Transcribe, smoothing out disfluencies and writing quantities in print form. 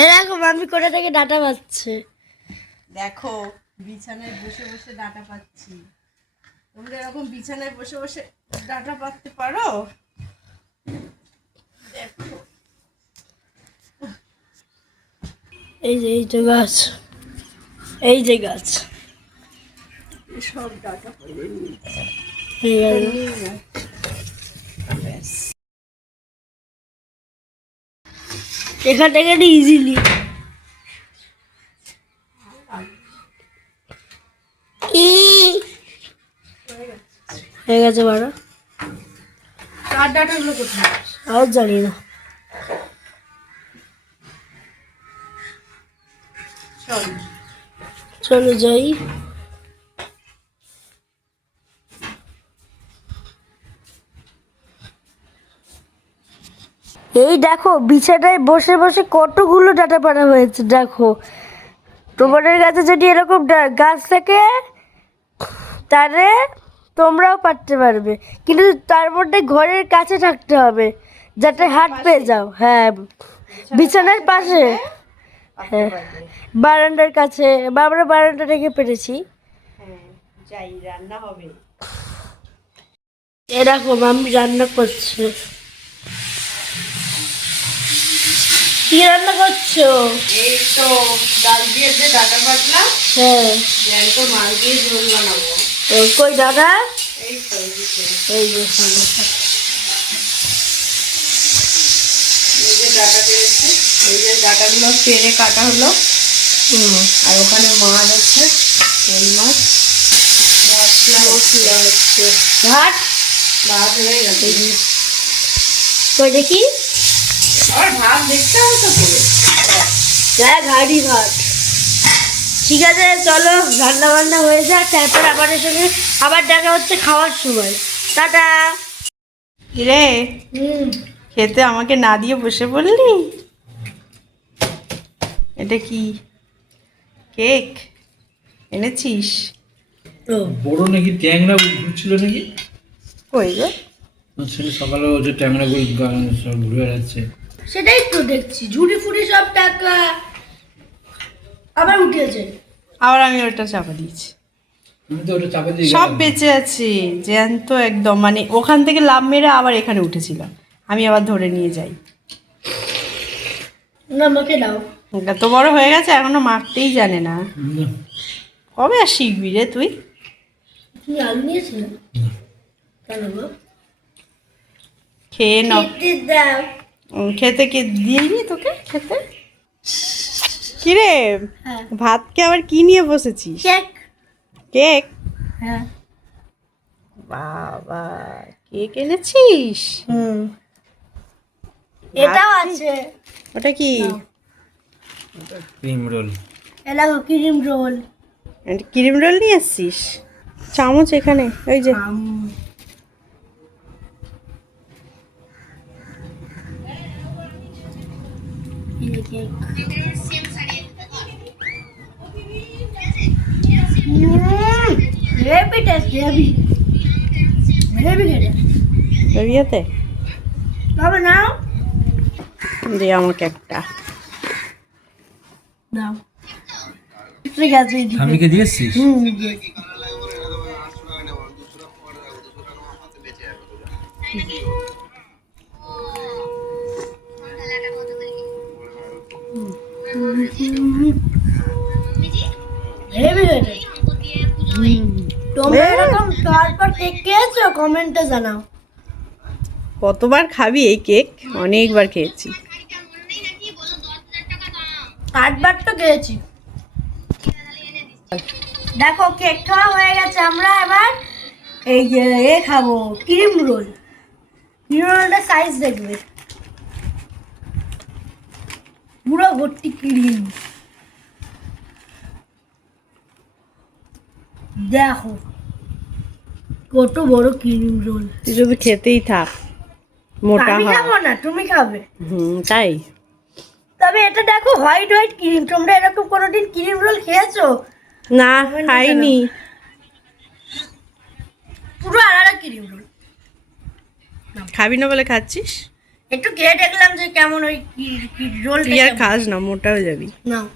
এরকম আমি কোথা থেকে ডাটা পাচ্ছে। দেখো বিছানায় বসে বসে ডাটা পাচ্ছি। তোমরা এরকম বিছানায় বসে বসে ডাটা পাততে পারো? দেখো এই যে গাছ, এই যে গাছ সব ডাটা পড়ে নিয়েছি। হয়ে গেল। ব্যাস এখান থেকে ইজিলি হয়ে গেছে বারো। কার ডাটাগুলো কোথায়? আর জানি না। চল চলো যাই। এই দেখো বিছানায় বসে বসে কতগুলো ডাটা পাড়া হয়েছে। দেখো তোমাদের কাছে যদি এরকম গাছ থাকে তাহলে তোমরাও পারতে পারবে, কিন্তু তার মধ্যে ঘরের কাছে থাকতে হবে যাতে হাত পেয়ে যাও। হ্যাঁ, বিছানার পাশে, হ্যাঁ, বারান্দার কাছে, বা আমরা বারান্দা থেকে পেরেছি। হ্যাঁ যাই, রান্না হবে। এরকম আমি রান্না করছি। কি রান্না করছো? এই তো ডাল দিয়ে যে ডাটা পাতলাম, হ্যাঁ, জ্যান্ত মাছ দিয়ে ঝোল বানাবো। কই দাদা? এই তো এদিকে। এই যে সামনে। এই যে ডাটা পেয়েছি, এই যে ডাটাগুলো পেরে কাটা হলো। আর ওখানে মাছ আছে, কোন মাছ, মশলা হচ্ছে। ভাত ভাত হয়ে গেছে। কই দেখি। আর ভাত দেখতে হবে তো করে। হ্যাঁ, ঘাড়ি ভাত। ঠিক আছে চলো, রান্না বান্না হয়ে যাক, তারপর আমাদের সঙ্গে আবার দেখা হচ্ছে খাওয়ার সময়। টাটা। কিরে, খেতে আমাকে না দিয়ে বসে পড়লি? এটা কি কেক এনেছিস? বড় নাকি ট্যাংরা ঘুরছিল নাকি? কই গো? ছেলে সকালে ও যে ট্যাংরা সব ঘুরে বেড়াচ্ছে। সেটাই তো দেখছি, ঝুড়ি ফুড়ি সব টাকা আবার উঠেছে। আবার আমি ওটা চাপা দিয়েছি। আমি তো ওটা চাপা দিয়ে সব গেলাম। বেঁচে আছে জ্যান্ত একদম, মানে ওখান থেকে লাভ মেরে আবার এখানে উঠেছিল, আমি আবার ধরে নিয়ে যাই। না, আমাকে দাও। এত বড় হয়ে গেছে এখনো মারতেই জানে না। না, কবে আর শিখবি রে তুই? তুমি আলু নিয়েছিলে কেন গো? খেয়ে ন। খেতে দাও। খেতে কে দিইনি তোকে খেতে? কিরে, হ্যাঁ, ভাতকে আবার কি নিয়ে বসেছিস? কেক। কেক? হ্যাঁ। বাবা, কেক এনেছিস? এটাও আছে। ওটা কি? Cream roll. এটা ক্রিম রোল। ক্রিম রোল নিয়ে এসছিস? চামচ এখানে, ওই যে। হেভি টেস্ট, হেভি হেভি খেতে। বিয়েতে বাবা নাও। দে আমাকে একটা। নাও। ঠিক আছে, আমি কে দিয়েছিস? হেভি খেতে। তোমরা এরকম তারপর কেক খেয়েছো? কমেন্টে জানাও। কতবার খাবি এই কেক? অনেকবার খেয়েছি। 8বার তো খেয়েছি। দেখো কেক খাওয়া হয়ে গেছে, আমরা এবার এই যে খাবো ক্রিম রোল। ক্রিম রোলটা সাইজ দেখবে, পুরো ভর্তি ক্রিম। দেখো কত বড় ক্রিম রোল। তুই শুধু খেতেই থাক, মোটা আমি হয়। খাবো না, তুমি খাবে। তাই? তবে এটা দেখো হোয়াইট হোয়াইট ক্রিম। তোমরা এরকম কোনোদিন ক্রিম রোল খেয়েছো? না, খাইনি। পুরো আলাদা ক্রিম রোল। খাবি না বলে খাচ্ছিস? একটু খেয়ে দেখলাম যে কেমন ওই কি রোল তুই আর খাস না, মোটা হয়ে যাবি। নাও